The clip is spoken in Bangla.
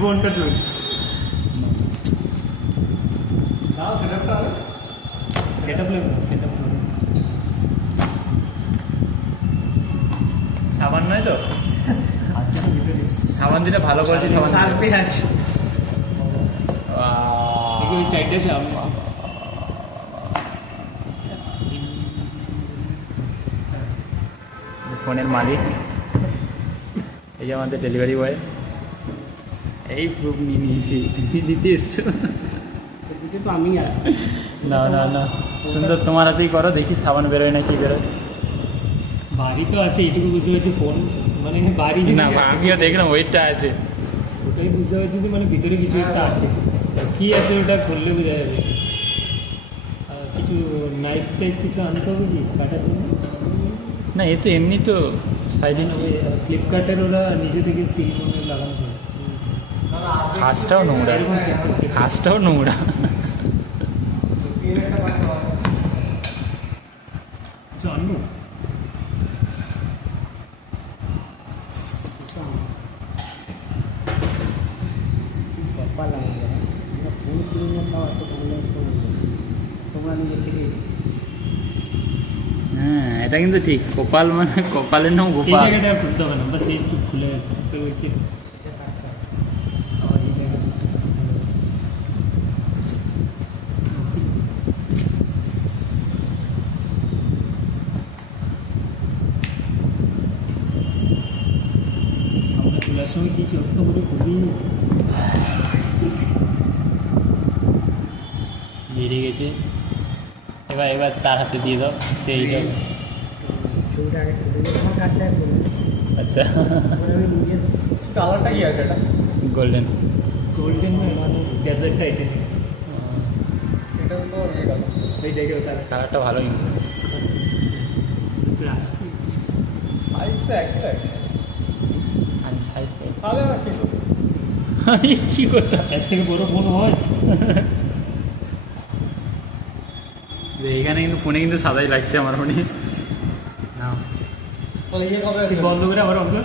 ফোনটা তুই সাবান নয় তো? সাবান দিলে ভালো করে সাবান আছে ওই সাইডে ফোনের মালিক, এই যে আমাদের ডেলিভারি বয়। এই প্রুফ নিয়ে নিয়েছি, তুমি দিতে এসছো তো আমি না না না, সুন্দর তোমার হাতেই করো, দেখি সাবান বেরোয় না কি বেরোয়। বাড়ি তো আছে, এইটুকু বুঝতে পারছি ফোন মানে বাড়ি না, আমিও দেখলাম ওইটা আছে, ওটাই বুঝতে পারছি যে মানে ভিতরে কিছু একটা আছে। কি আছে ওটা খুললে বোঝা যাবে। কিছু নাইফ টাইপ কিছু আনতে হবে কি কাটার জন্য? না এ তো এমনি তো সাইডে ফ্লিপকার্টের ওরা নিজে থেকে সিলিকনের লাগানো হয়। খাসটাও নোংরা, এরকম সিস্টেম খাসটাও নোংরা। আনবো বাপ্পা লাগে ফোন কিনে খাওয়া তো তোমরা নিজের থেকে। হ্যাঁ এটা কিন্তু ঠিক, কপাল মানে কপালের নাম এই গোপাল। জায়গাটা খুলতে হবে না, বাস একটু খুলে গেছে। খোলার সময় কি চোখটা পুরো খুবই বেরিয়ে গেছে। এবার এবার তার হাতে দিয়ে দাও সেইটা। ছবিটা আগে আমার কাজটা আচ্ছা কালারটা কি আছে এটা? গোল্ডেন গোল্ডেন মানে ডেজার্ট টাইপের। এটা তো অনেক ভালো। এই দেখে ওটা কালারটা ভালো কিন্তু। সাইজটা একই লাগছে। আমি সাইজ তাহলে আর কি করবো? কি করতাম, এর থেকে বড় ফোন হয়? এইখানে কিন্তু ফোনে কিন্তু সাদাই লাগছে আমার মনে। তাহলে ইয়ে কবে বন্ধ করে আবার অন কর।